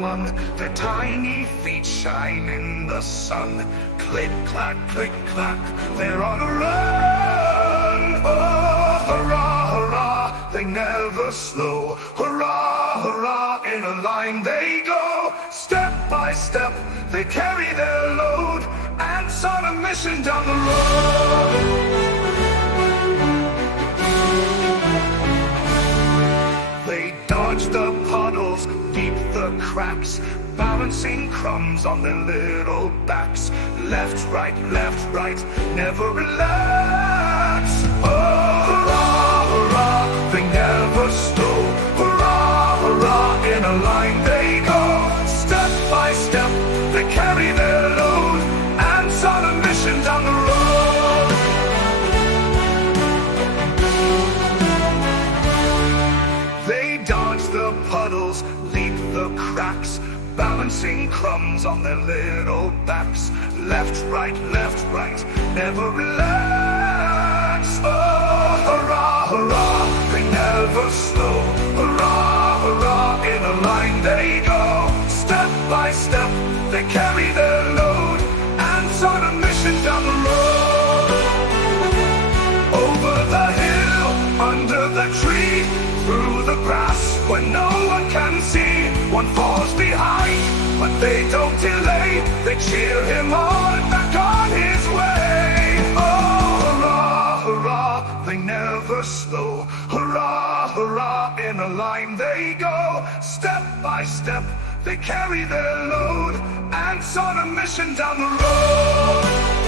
one. Their tiny feet shine in the sun. Click, clack, they're on a run. Oh, hurrah, hurrah, they never slow. Hurrah, hurrah, in a line they go. Step by step, they carry their load, ants on a mission down the road. They dodge the puddles, deep the cracks, balancing crumbs on their little backs. Left, right, never relax. Oh, hurrah, hurrah, they never slow. Hurrah, hurrah, in a line they go. Step by step, they carry their load, ants on a mission down the road. They dodge the puddles, leap the cracks, balancing crumbs on their little backs. Left, right, never relax. Oh, hurrah, hurrah, they never slow. Hurrah, hurrah, in a line they go. Step by step, they carry their load, ants on a mission down the road. Over the hill, under the tree, through the grass when no one can see. One falls behind, but they don't delay. They cheer him on, back on his way. Oh, hurrah, hurrah, they never slow. Hurrah, hurrah, in a line they go. Step by step, they carry their load, ants on a mission down the road.